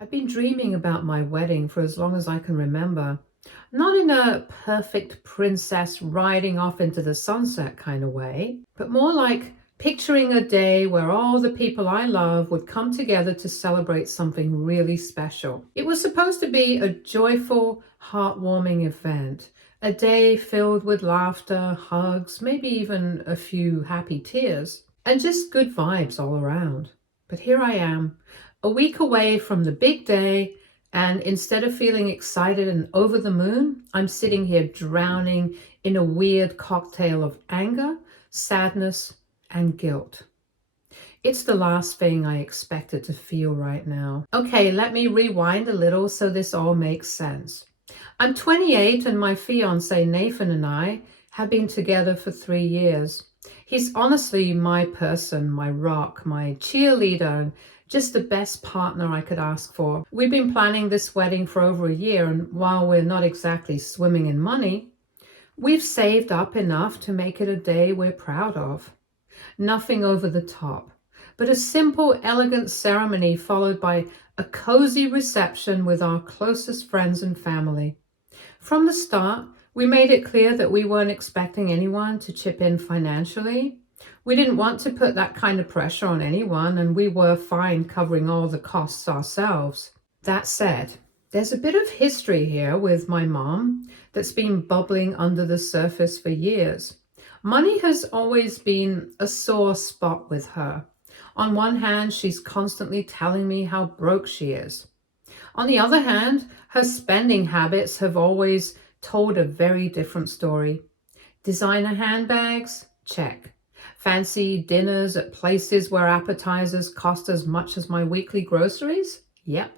I've been dreaming about my wedding for as long as I can remember. Not in a perfect princess riding off into the sunset kind of way, but more like picturing a day where all the people I love would come together to celebrate something really special. It was supposed to be a joyful, heartwarming event, a day filled with laughter, hugs, maybe even a few happy tears, and just good vibes all around. But here I am, a week away from the big day, and instead of feeling excited and over the moon, I'm sitting here drowning in a weird cocktail of anger, sadness, and guilt. It's the last thing I expected to feel right now. Okay, let me rewind a little so this all makes sense. I'm 28 and my fiance Nathan and I have been together for 3 years. He's honestly my person, my rock, my cheerleader, and just the best partner I could ask for. We've been planning this wedding for over a year, and while we're not exactly swimming in money, we've saved up enough to make it a day we're proud of. Nothing over the top, but a simple, elegant ceremony followed by a cozy reception with our closest friends and family. From the start, we made it clear that we weren't expecting anyone to chip in financially. We didn't want to put that kind of pressure on anyone, and we were fine covering all the costs ourselves. That said, there's a bit of history here with my mom that's been bubbling under the surface for years. Money has always been a sore spot with her. On one hand, she's constantly telling me how broke she is. On the other hand, her spending habits have always told a very different story. Designer handbags? Check. Fancy dinners at places where appetizers cost as much as my weekly groceries? Yep.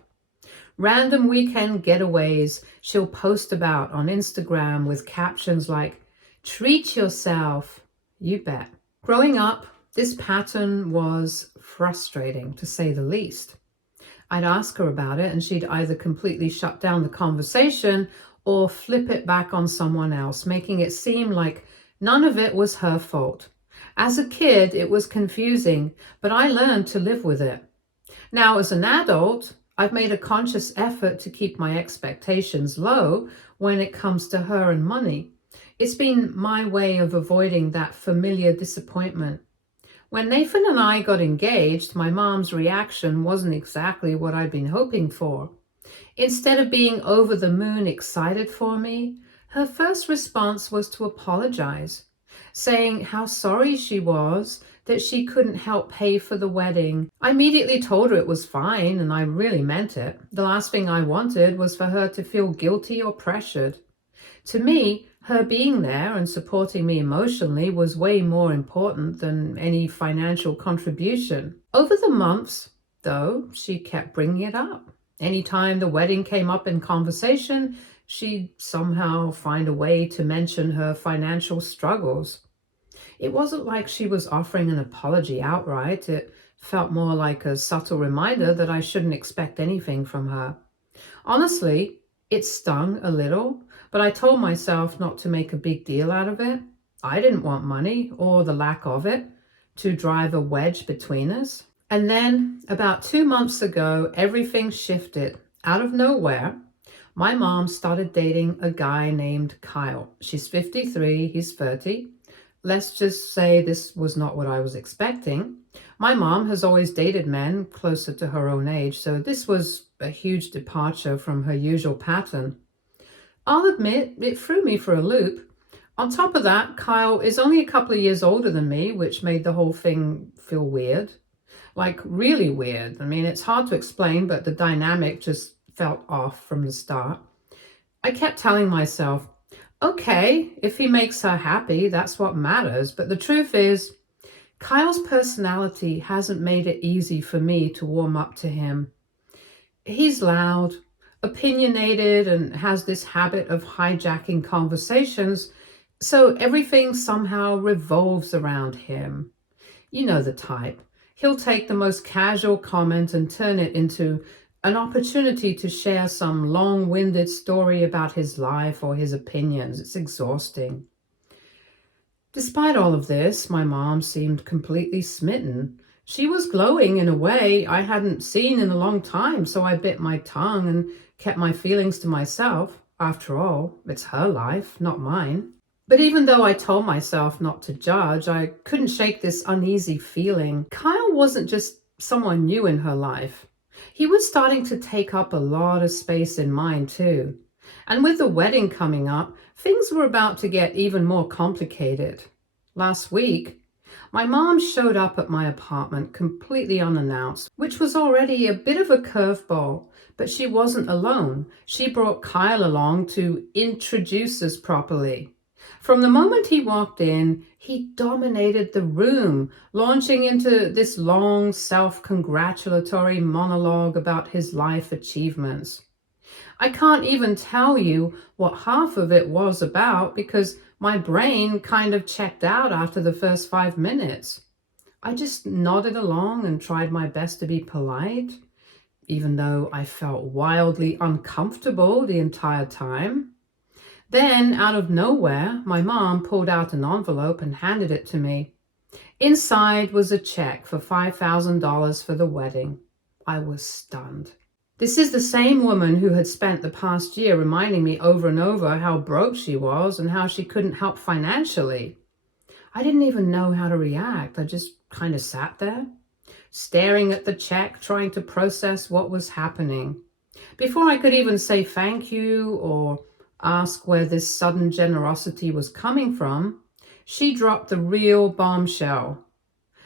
Random weekend getaways she'll post about on Instagram with captions like, "Treat yourself." You bet. Growing up, this pattern was frustrating, to say the least. I'd ask her about it and she'd either completely shut down the conversation or flip it back on someone else, making it seem like none of it was her fault. As a kid, it was confusing, but I learned to live with it. Now, as an adult, I've made a conscious effort to keep my expectations low when it comes to her and money. It's been my way of avoiding that familiar disappointment. When Nathan and I got engaged, my mom's reaction wasn't exactly what I'd been hoping for. Instead of being over the moon excited for me, her first response was to apologize, saying how sorry she was that she couldn't help pay for the wedding. I immediately told her it was fine, and I really meant it. The last thing I wanted was for her to feel guilty or pressured. To me, her being there and supporting me emotionally was way more important than any financial contribution. Over the months, though, she kept bringing it up. Anytime the wedding came up in conversation, she'd somehow find a way to mention her financial struggles. It wasn't like she was offering an apology outright. It felt more like a subtle reminder that I shouldn't expect anything from her. Honestly, it stung a little, but I told myself not to make a big deal out of it. I didn't want money, or the lack of it, to drive a wedge between us. And then, about 2 months ago, everything shifted. Out of nowhere, my mom started dating a guy named Kyle. She's 53, he's 30. Let's just say this was not what I was expecting. My mom has always dated men closer to her own age, so this was a huge departure from her usual pattern. I'll admit, it threw me for a loop. On top of that, Kyle is only a couple of years older than me, which made the whole thing feel weird. Like, really weird. I mean, it's hard to explain, but the dynamic just felt off from the start. I kept telling myself, okay, if he makes her happy, that's what matters. But the truth is, Kyle's personality hasn't made it easy for me to warm up to him. He's loud, opinionated, and has this habit of hijacking conversations, so everything somehow revolves around him. You know the type. He'll take the most casual comment and turn it into an opportunity to share some long-winded story about his life or his opinions. It's exhausting. Despite all of this, my mom seemed completely smitten. She was glowing in a way I hadn't seen in a long time, so I bit my tongue and kept my feelings to myself. After all, it's her life, not mine. But even though I told myself not to judge, I couldn't shake this uneasy feeling. Kyle wasn't just someone new in her life. He was starting to take up a lot of space in mine, too. And with the wedding coming up, things were about to get even more complicated. Last week, my mom showed up at my apartment completely unannounced, which was already a bit of a curveball. But she wasn't alone. She brought Kyle along to introduce us properly. From the moment he walked in, he dominated the room, launching into this long, self-congratulatory monologue about his life achievements. I can't even tell you what half of it was about because my brain kind of checked out after the first 5 minutes. I just nodded along and tried my best to be polite, even though I felt wildly uncomfortable the entire time. Then, out of nowhere, my mom pulled out an envelope and handed it to me. Inside was a check for $5,000 for the wedding. I was stunned. This is the same woman who had spent the past year reminding me over and over how broke she was and how she couldn't help financially. I didn't even know how to react. I just kind of sat there, staring at the check, trying to process what was happening. Before I could even say thank you or ask where this sudden generosity was coming from, she dropped the real bombshell.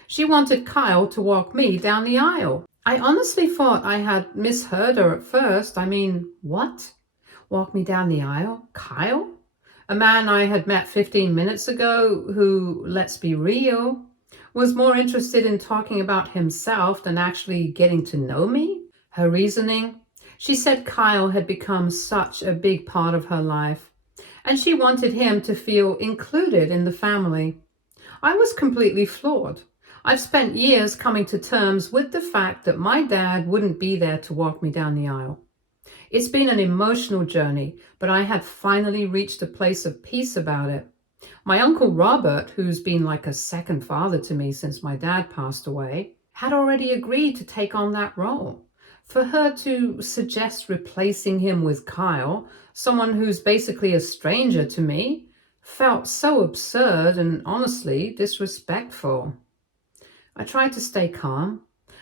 She wanted Kyle to walk me down the aisle. I honestly thought I had misheard her at first. I mean, what? Walk me down the aisle? Kyle? A man I had met 15 minutes ago who, let's be real, was more interested in talking about himself than actually getting to know me? Her reasoning? She said Kyle had become such a big part of her life, and she wanted him to feel included in the family. I was completely floored. I've spent years coming to terms with the fact that my dad wouldn't be there to walk me down the aisle. It's been an emotional journey, but I had finally reached a place of peace about it. My Uncle Robert, who's been like a second father to me since my dad passed away, had already agreed to take on that role. For her to suggest replacing him with Kyle, someone who's basically a stranger to me, felt so absurd and honestly disrespectful. I tried to stay calm.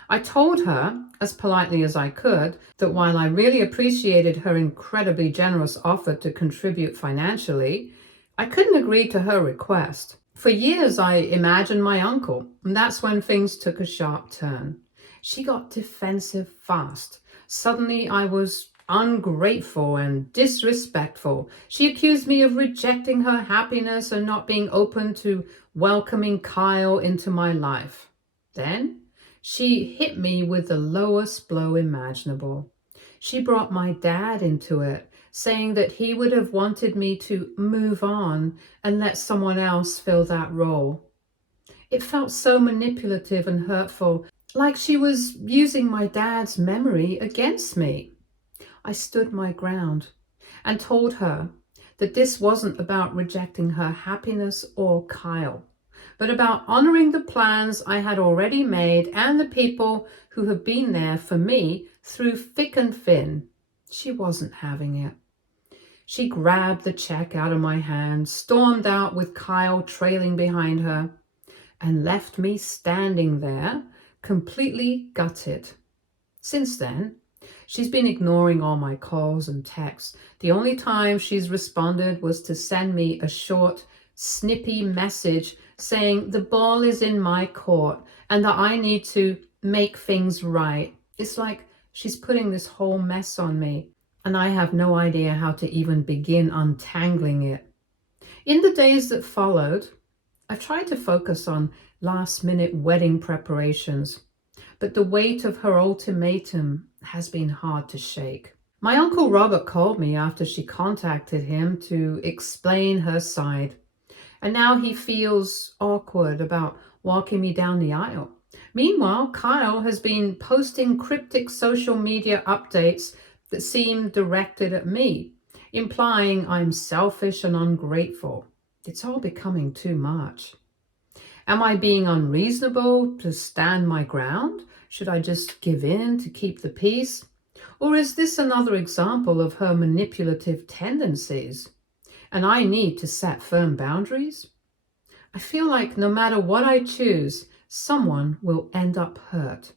I told her, as politely as I could, that while I really appreciated her incredibly generous offer to contribute financially, I couldn't agree to her request. For years, I imagined my uncle, and that's when things took a sharp turn. She got defensive fast. Suddenly, I was ungrateful and disrespectful. She accused me of rejecting her happiness and not being open to welcoming Kyle into my life. Then she hit me with the lowest blow imaginable. She brought my dad into it, saying that he would have wanted me to move on and let someone else fill that role. It felt so manipulative and hurtful, like she was using my dad's memory against me. I stood my ground and told her that this wasn't about rejecting her happiness or Kyle, but about honoring the plans I had already made and the people who have been there for me through thick and thin. She wasn't having it. She grabbed the check out of my hand, stormed out with Kyle trailing behind her, and left me standing there, completely gutted. Since then, she's been ignoring all my calls and texts. The only time she's responded was to send me a short, snippy message saying the ball is in my court and that I need to make things right. It's like she's putting this whole mess on me, and I have no idea how to even begin untangling it. In the days that followed, I've tried to focus on last-minute wedding preparations, but the weight of her ultimatum has been hard to shake. My Uncle Robert called me after she contacted him to explain her side, and now he feels awkward about walking me down the aisle. Meanwhile, Kyle has been posting cryptic social media updates that seem directed at me, implying I'm selfish and ungrateful. It's all becoming too much. Am I being unreasonable to stand my ground? Should I just give in to keep the peace? Or is this another example of her manipulative tendencies? And I need to set firm boundaries? I feel like no matter what I choose, someone will end up hurt.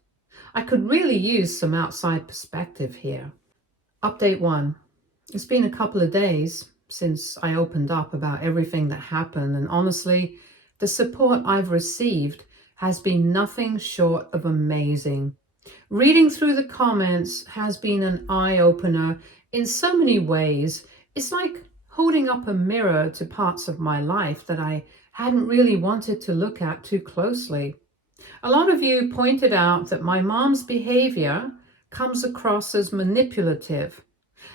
I could really use some outside perspective here. Update 1. It's been a couple of days since I opened up about everything that happened, and honestly, the support I've received has been nothing short of amazing. Reading through the comments has been an eye-opener in so many ways. It's like holding up a mirror to parts of my life that I hadn't really wanted to look at too closely. A lot of you pointed out that my mom's behavior comes across as manipulative.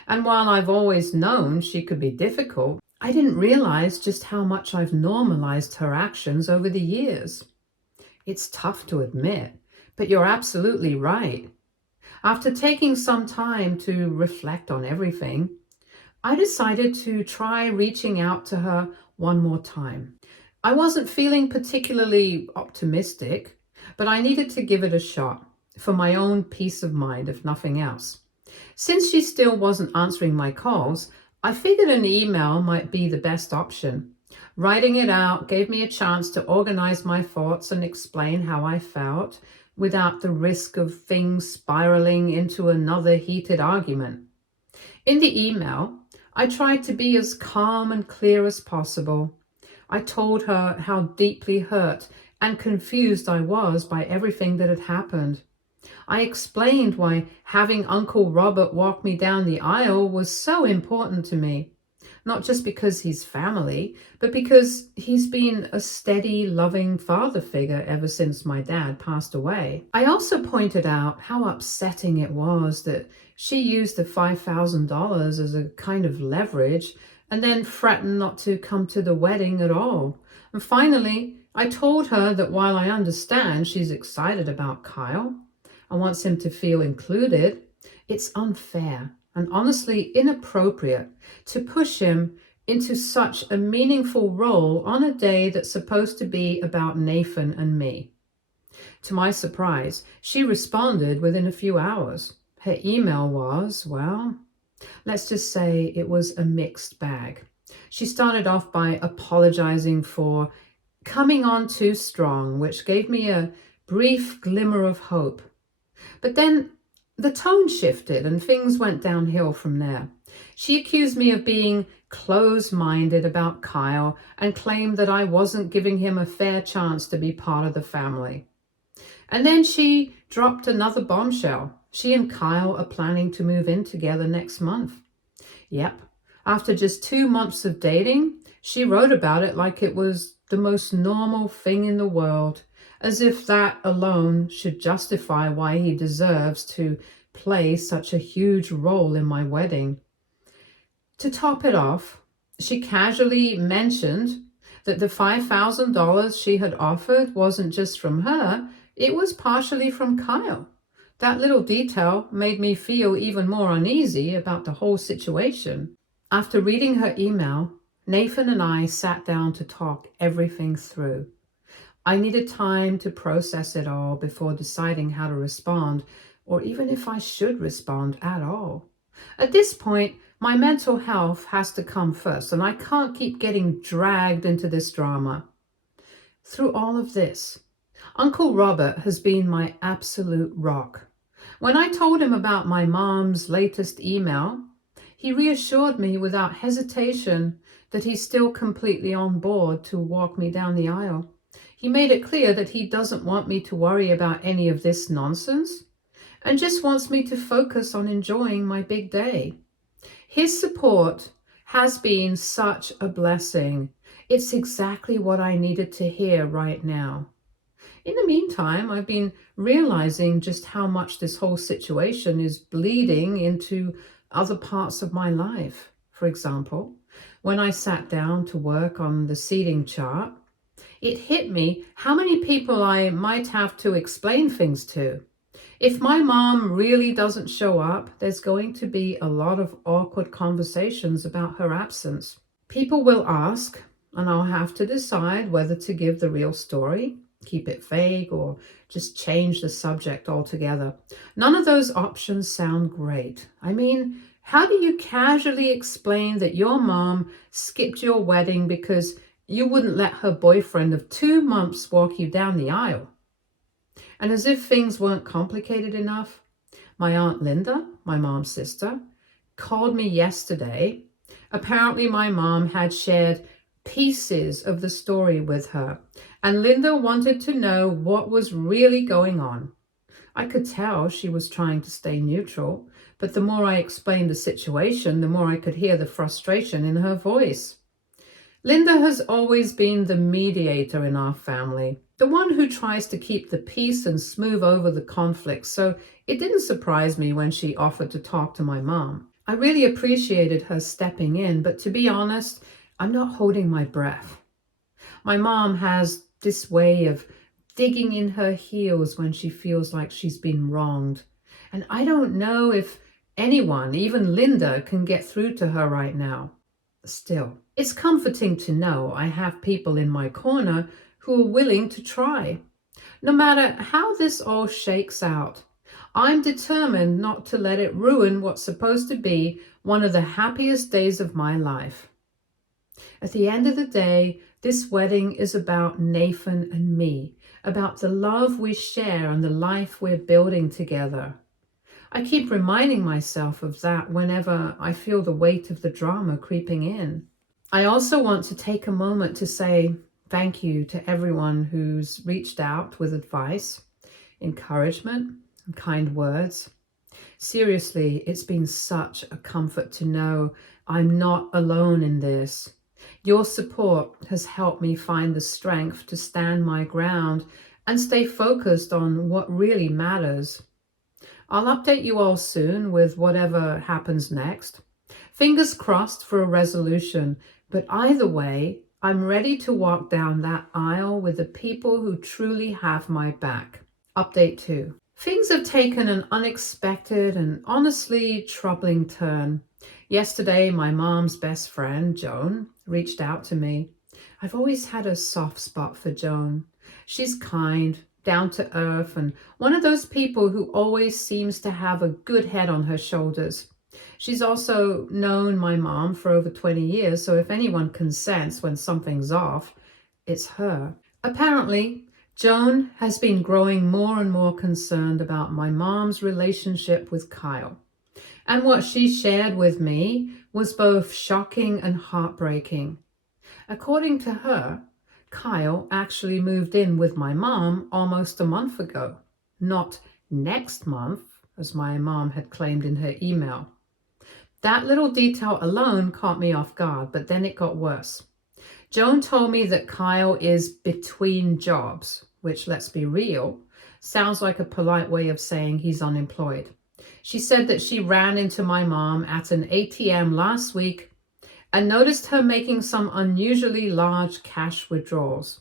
And while I've always known she could be difficult, I didn't realize just how much I've normalized her actions over the years. It's tough to admit, but you're absolutely right. After taking some time to reflect on everything, I decided to try reaching out to her one more time. I wasn't feeling particularly optimistic, but I needed to give it a shot for my own peace of mind, if nothing else. Since she still wasn't answering my calls, I figured an email might be the best option. Writing it out gave me a chance to organize my thoughts and explain how I felt without the risk of things spiraling into another heated argument. In the email, I tried to be as calm and clear as possible. I told her how deeply hurt and confused I was by everything that had happened. I explained why having Uncle Robert walk me down the aisle was so important to me. Not just because he's family, but because he's been a steady, loving father figure ever since my dad passed away. I also pointed out how upsetting it was that she used the $5,000 as a kind of leverage and then threatened not to come to the wedding at all. And finally, I told her that while I understand she's excited about Kyle and wants him to feel included, it's unfair and honestly inappropriate to push him into such a meaningful role on a day that's supposed to be about Nathan and me. To my surprise, she responded within a few hours. Her email was, well, let's just say it was a mixed bag. She started off by apologizing for coming on too strong, which gave me a brief glimmer of hope. But then the tone shifted and things went downhill from there. She accused me of being close-minded about Kyle and claimed that I wasn't giving him a fair chance to be part of the family. And then she dropped another bombshell. She and Kyle are planning to move in together next month. Yep, after just 2 months of dating, she wrote about it like it was the most normal thing in the world, as if that alone should justify why he deserves to play such a huge role in my wedding. To top it off, she casually mentioned that the $5,000 she had offered wasn't just from her, it was partially from Kyle. That little detail made me feel even more uneasy about the whole situation. After reading her email, Nathan and I sat down to talk everything through. I needed time to process it all before deciding how to respond, or even if I should respond at all. At this point, my mental health has to come first, and I can't keep getting dragged into this drama. Through all of this, Uncle Robert has been my absolute rock. When I told him about my mom's latest email, he reassured me without hesitation that he's still completely on board to walk me down the aisle. He made it clear that he doesn't want me to worry about any of this nonsense and just wants me to focus on enjoying my big day. His support has been such a blessing. It's exactly what I needed to hear right now. In the meantime, I've been realizing just how much this whole situation is bleeding into other parts of my life. For example, when I sat down to work on the seating chart, it hit me how many people I might have to explain things to. If my mom really doesn't show up, there's going to be a lot of awkward conversations about her absence. People will ask, and I'll have to decide whether to give the real story, keep it vague, or just change the subject altogether. None of those options sound great. I mean, how do you casually explain that your mom skipped your wedding because you wouldn't let her boyfriend of 2 months walk you down the aisle? And as if things weren't complicated enough, my Aunt Linda, my mom's sister, called me yesterday. Apparently, my mom had shared pieces of the story with her, and Linda wanted to know what was really going on. I could tell she was trying to stay neutral, but the more I explained the situation, the more I could hear the frustration in her voice. Linda has always been the mediator in our family, the one who tries to keep the peace and smooth over the conflict, so it didn't surprise me when she offered to talk to my mom. I really appreciated her stepping in, but to be honest, I'm not holding my breath. My mom has this way of digging in her heels when she feels like she's been wronged. And I don't know if anyone, even Linda, can get through to her right now. Still, it's comforting to know I have people in my corner who are willing to try. No matter how this all shakes out, I'm determined not to let it ruin what's supposed to be one of the happiest days of my life. At the end of the day, this wedding is about Nathan and me, about the love we share and the life we're building together. I keep reminding myself of that whenever I feel the weight of the drama creeping in. I also want to take a moment to say thank you to everyone who's reached out with advice, encouragement, and kind words. Seriously, it's been such a comfort to know I'm not alone in this. Your support has helped me find the strength to stand my ground and stay focused on what really matters. I'll update you all soon with whatever happens next. Fingers crossed for a resolution, but either way, I'm ready to walk down that aisle with the people who truly have my back. Update 2. Things have taken an unexpected and honestly troubling turn. Yesterday, my mom's best friend, Joan, reached out to me. I've always had a soft spot for Joan. She's kind, down to earth, and one of those people who always seems to have a good head on her shoulders. She's also known my mom for over 20 years, so if anyone can sense when something's off, it's her. Apparently, Joan has been growing more and more concerned about my mom's relationship with Kyle. And what she shared with me was both shocking and heartbreaking. According to her, Kyle actually moved in with my mom almost a month ago, not next month, as my mom had claimed in her email. That little detail alone caught me off guard, but then it got worse. Joan told me that Kyle is between jobs, which, let's be real, sounds like a polite way of saying he's unemployed. She said that she ran into my mom at an ATM last week and noticed her making some unusually large cash withdrawals.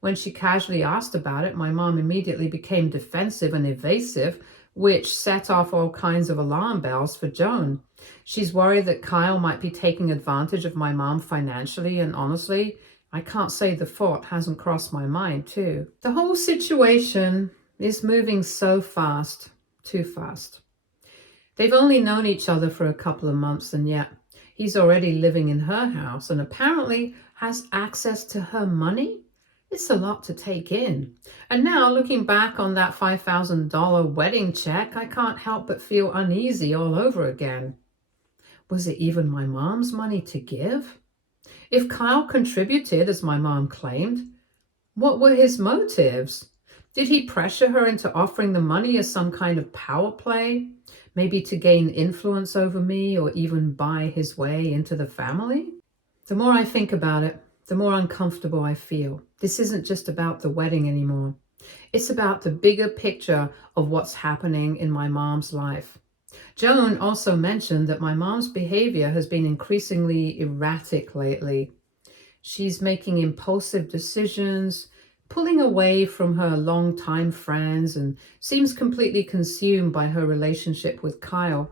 When she casually asked about it, my mom immediately became defensive and evasive, which set off all kinds of alarm bells for Joan. She's worried that Kyle might be taking advantage of my mom financially, and honestly, I can't say the thought hasn't crossed my mind too. The whole situation is moving so fast, too fast. They've only known each other for a couple of months, and yet he's already living in her house and apparently has access to her money. It's a lot to take in. And now, looking back on that $5,000 wedding check, I can't help but feel uneasy all over again. Was it even my mom's money to give? If Kyle contributed, as my mom claimed, what were his motives? Did he pressure her into offering the money as some kind of power play? Maybe to gain influence over me or even buy his way into the family? The more I think about it, the more uncomfortable I feel. This isn't just about the wedding anymore. It's about the bigger picture of what's happening in my mom's life. Joan also mentioned that my mom's behavior has been increasingly erratic lately. She's making impulsive decisions, pulling away from her longtime friends, and seems completely consumed by her relationship with Kyle.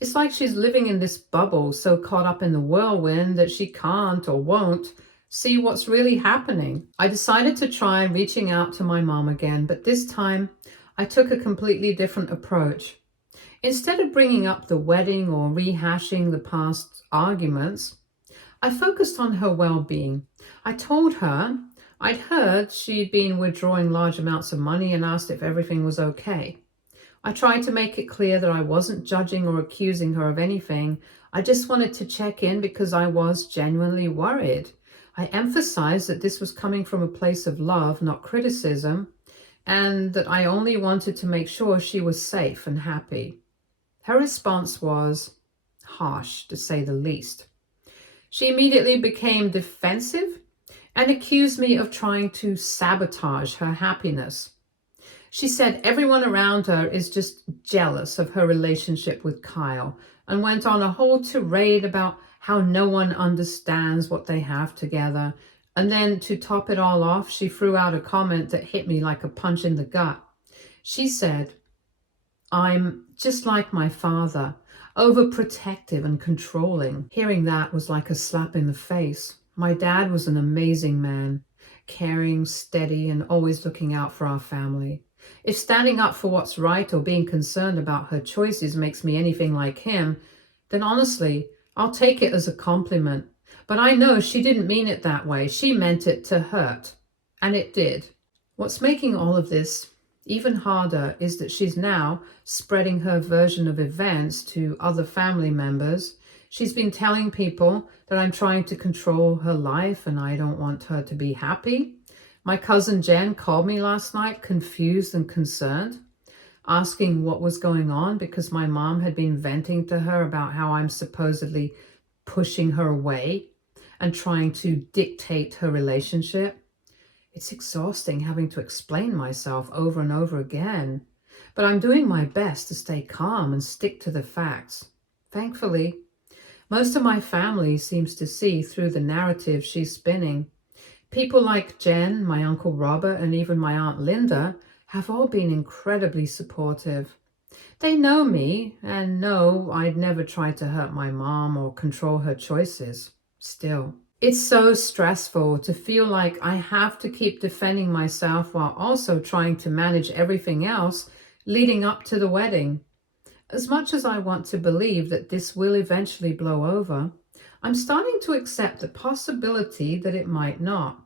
It's like she's living in this bubble, so caught up in the whirlwind that she can't or won't see what's really happening. I decided to try reaching out to my mom again, but this time I took a completely different approach. Instead of bringing up the wedding or rehashing the past arguments, I focused on her well-being. I told her I'd heard she'd been withdrawing large amounts of money and asked if everything was okay. I tried to make it clear that I wasn't judging or accusing her of anything. I just wanted to check in because I was genuinely worried. I emphasized that this was coming from a place of love, not criticism, and that I only wanted to make sure she was safe and happy. Her response was harsh, to say the least. She immediately became defensive and accused me of trying to sabotage her happiness. She said everyone around her is just jealous of her relationship with Kyle and went on a whole tirade about how no one understands what they have together. And then to top it all off, she threw out a comment that hit me like a punch in the gut. She said, "I'm just like my father, overprotective and controlling." Hearing that was like a slap in the face. My dad was an amazing man, caring, steady, and always looking out for our family. If standing up for what's right or being concerned about her choices makes me anything like him, then honestly, I'll take it as a compliment. But I know she didn't mean it that way. She meant it to hurt. And it did. What's making all of this even harder is that she's now spreading her version of events to other family members. She's been telling people that I'm trying to control her life and I don't want her to be happy. My cousin Jen called me last night, confused and concerned, asking what was going on because my mom had been venting to her about how I'm supposedly pushing her away and trying to dictate her relationship. It's exhausting having to explain myself over and over again, but I'm doing my best to stay calm and stick to the facts. Thankfully, most of my family seems to see through the narrative she's spinning. People like Jen, my Uncle Robert, and even my Aunt Linda have all been incredibly supportive. They know me and know I'd never try to hurt my mom or control her choices. Still, it's so stressful to feel like I have to keep defending myself while also trying to manage everything else leading up to the wedding. As much as I want to believe that this will eventually blow over, I'm starting to accept the possibility that it might not.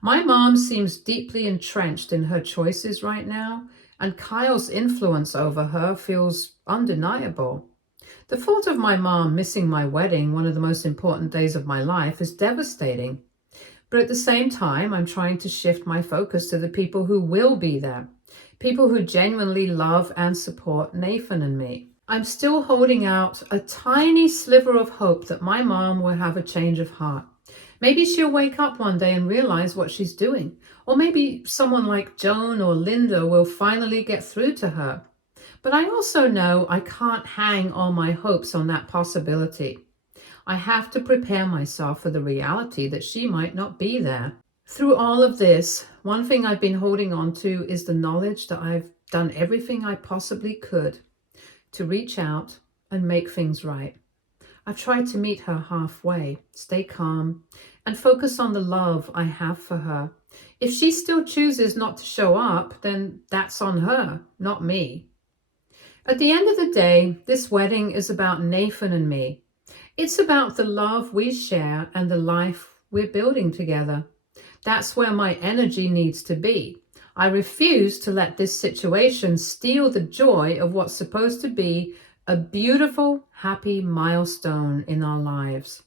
My mom seems deeply entrenched in her choices right now, and Kyle's influence over her feels undeniable. The thought of my mom missing my wedding, one of the most important days of my life, is devastating. But at the same time, I'm trying to shift my focus to the people who will be there, people who genuinely love and support Nathan and me. I'm still holding out a tiny sliver of hope that my mom will have a change of heart. Maybe she'll wake up one day and realize what she's doing. Or maybe someone like Joan or Linda will finally get through to her. But I also know I can't hang all my hopes on that possibility. I have to prepare myself for the reality that she might not be there. Through all of this, one thing I've been holding on to is the knowledge that I've done everything I possibly could to reach out and make things right. I've tried to meet her halfway, stay calm, and focus on the love I have for her. If she still chooses not to show up, then that's on her, not me. At the end of the day, this wedding is about Nathan and me. It's about the love we share and the life we're building together. That's where my energy needs to be. I refuse to let this situation steal the joy of what's supposed to be a beautiful, happy milestone in our lives.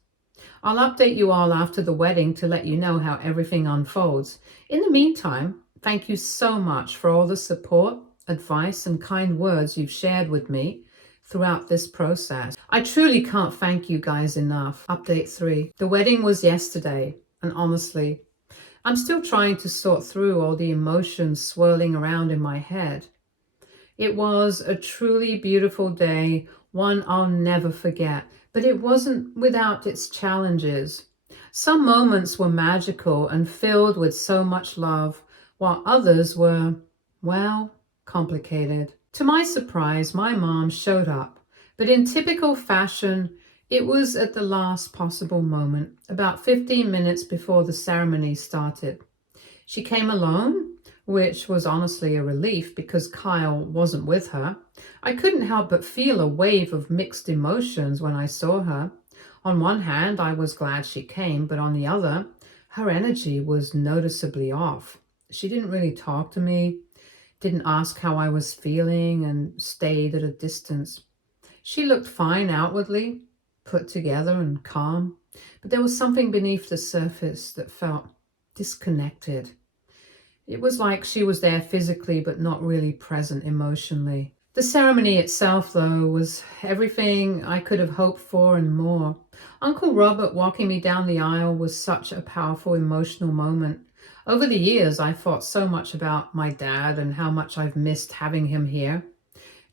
I'll update you all after the wedding to let you know how everything unfolds. In the meantime, thank you so much for all the support, advice, and kind words you've shared with me throughout this process. I truly can't thank you guys enough. Update 3. The wedding was yesterday, and honestly, I'm still trying to sort through all the emotions swirling around in my head. It was a truly beautiful day, one I'll never forget, but it wasn't without its challenges. Some moments were magical and filled with so much love, while others were, well, complicated. To my surprise, my mom showed up, but in typical fashion, It was at the last possible moment, about 15 minutes before the ceremony started. She came alone, which was honestly a relief because Kyle wasn't with her. I couldn't help but feel a wave of mixed emotions when I saw her. On one hand, I was glad she came, but on the other, her energy was noticeably off. She didn't really talk to me, didn't ask how I was feeling, and stayed at a distance. She looked fine outwardly, put together and calm, but there was something beneath the surface that felt disconnected. It was like she was there physically but not really present emotionally. The ceremony itself, though, was everything I could have hoped for and more. Uncle Robert walking me down the aisle was such a powerful emotional moment. Over the years, I thought so much about my dad and how much I've missed having him here.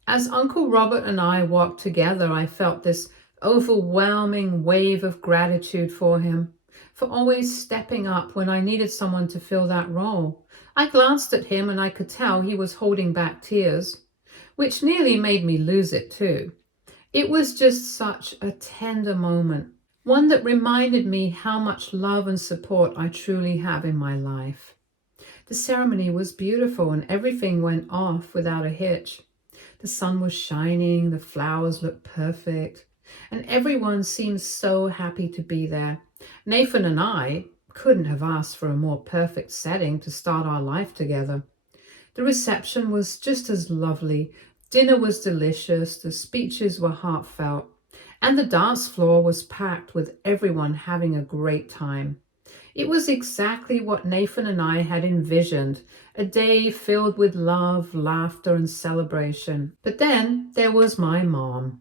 As Uncle Robert and I walked together, I felt this overwhelming wave of gratitude for him, for always stepping up when I needed someone to fill that role. I glanced at him and I could tell he was holding back tears, which nearly made me lose it too. It was just such a tender moment, one that reminded me how much love and support I truly have in my life. The ceremony was beautiful and everything went off without a hitch. The sun was shining, the flowers looked perfect, and everyone seemed so happy to be there. Nathan and I couldn't have asked for a more perfect setting to start our life together. The reception was just as lovely, dinner was delicious, the speeches were heartfelt, and the dance floor was packed with everyone having a great time. It was exactly what Nathan and I had envisioned, a day filled with love, laughter, and celebration. But then there was my mom.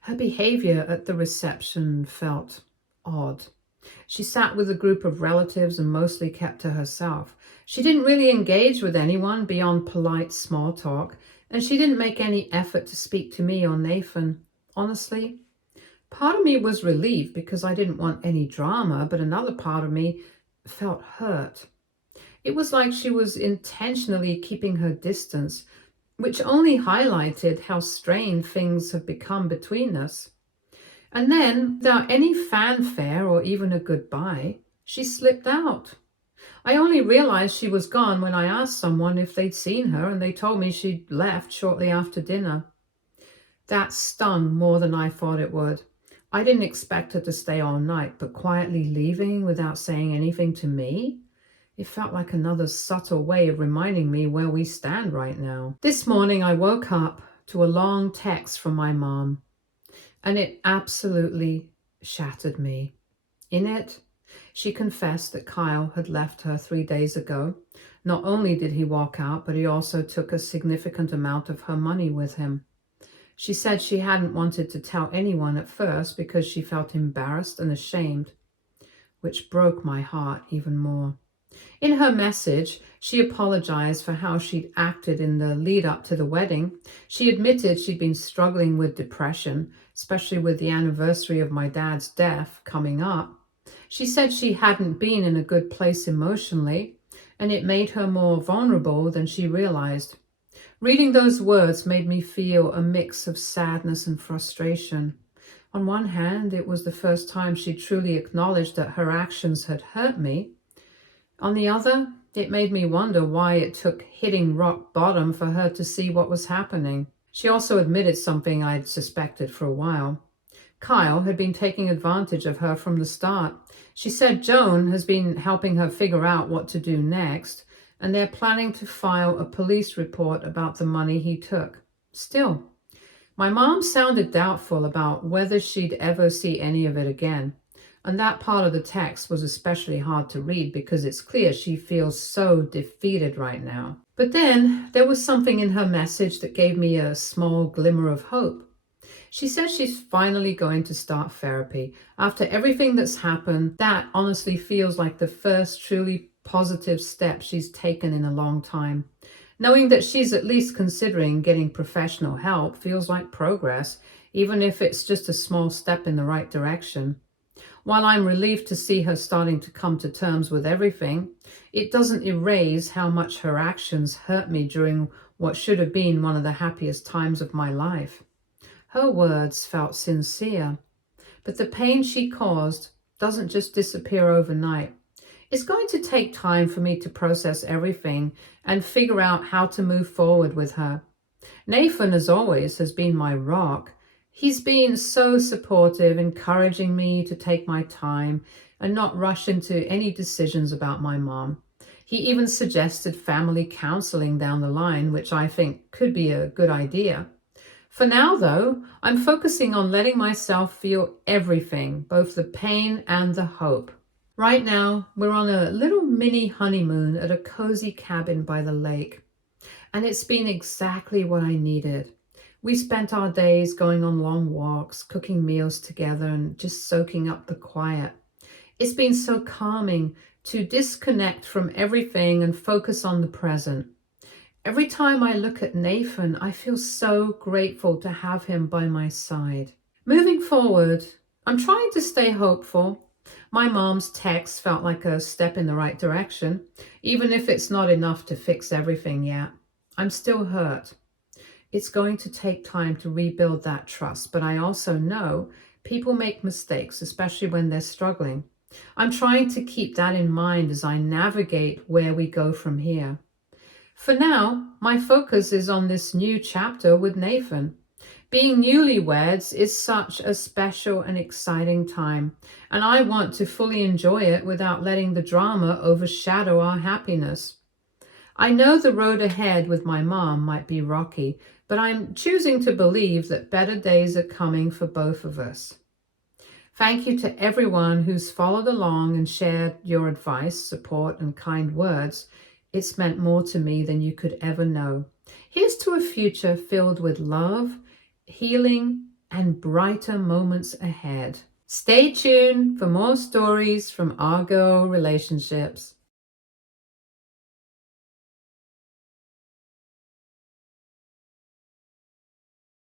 Her behavior at the reception felt odd. She sat with a group of relatives and mostly kept to herself. She didn't really engage with anyone beyond polite small talk, and she didn't make any effort to speak to me or Nathan. Honestly, part of me was relieved because I didn't want any drama, but another part of me felt hurt. It was like she was intentionally keeping her distance, which only highlighted how strained things have become between us. And then, without any fanfare or even a goodbye, she slipped out. I only realized she was gone when I asked someone if they'd seen her, and they told me she'd left shortly after dinner. That stung more than I thought it would. I didn't expect her to stay all night, but quietly leaving without saying anything to me? It felt like another subtle way of reminding me where we stand right now. This morning I woke up to a long text from my mom, and it absolutely shattered me. In it, she confessed that Kyle had left her 3 days ago. Not only did he walk out, but he also took a significant amount of her money with him. She said she hadn't wanted to tell anyone at first because she felt embarrassed and ashamed, which broke my heart even more. In her message, she apologized for how she'd acted in the lead up to the wedding. She admitted she'd been struggling with depression, especially with the anniversary of my dad's death coming up. She said she hadn't been in a good place emotionally, and it made her more vulnerable than she realized. Reading those words made me feel a mix of sadness and frustration. On one hand, it was the first time she truly acknowledged that her actions had hurt me. On the other, it made me wonder why it took hitting rock bottom for her to see what was happening. She also admitted something I'd suspected for a while. Kyle had been taking advantage of her from the start. She said Joan has been helping her figure out what to do next, and they're planning to file a police report about the money he took. Still, my mom sounded doubtful about whether she'd ever see any of it again. And that part of the text was especially hard to read because it's clear she feels so defeated right now. But then there was something in her message that gave me a small glimmer of hope. She says she's finally going to start therapy. After everything that's happened, that honestly feels like the first truly positive step she's taken in a long time. Knowing that she's at least considering getting professional help feels like progress, even if it's just a small step in the right direction. While I'm relieved to see her starting to come to terms with everything, it doesn't erase how much her actions hurt me during what should have been one of the happiest times of my life. Her words felt sincere, but the pain she caused doesn't just disappear overnight. It's going to take time for me to process everything and figure out how to move forward with her. Nathan, as always, has been my rock. He's been so supportive, encouraging me to take my time and not rush into any decisions about my mom. He even suggested family counseling down the line, which I think could be a good idea. For now, though, I'm focusing on letting myself feel everything, both the pain and the hope. Right now, we're on a little mini honeymoon at a cozy cabin by the lake, and it's been exactly what I needed. We spent our days going on long walks, cooking meals together, and just soaking up the quiet. It's been so calming to disconnect from everything and focus on the present. Every time I look at Nathan, I feel so grateful to have him by my side. Moving forward, I'm trying to stay hopeful. My mom's text felt like a step in the right direction, even if it's not enough to fix everything yet. I'm still hurt. It's going to take time to rebuild that trust, but I also know people make mistakes, especially when they're struggling. I'm trying to keep that in mind as I navigate where we go from here. For now, my focus is on this new chapter with Nathan. Being newlyweds is such a special and exciting time, and I want to fully enjoy it without letting the drama overshadow our happiness. I know the road ahead with my mom might be rocky, but I'm choosing to believe that better days are coming for both of us. Thank you to everyone who's followed along and shared your advice, support, and kind words. It's meant more to me than you could ever know. Here's to a future filled with love, healing, and brighter moments ahead. Stay tuned for more stories from our girl relationships.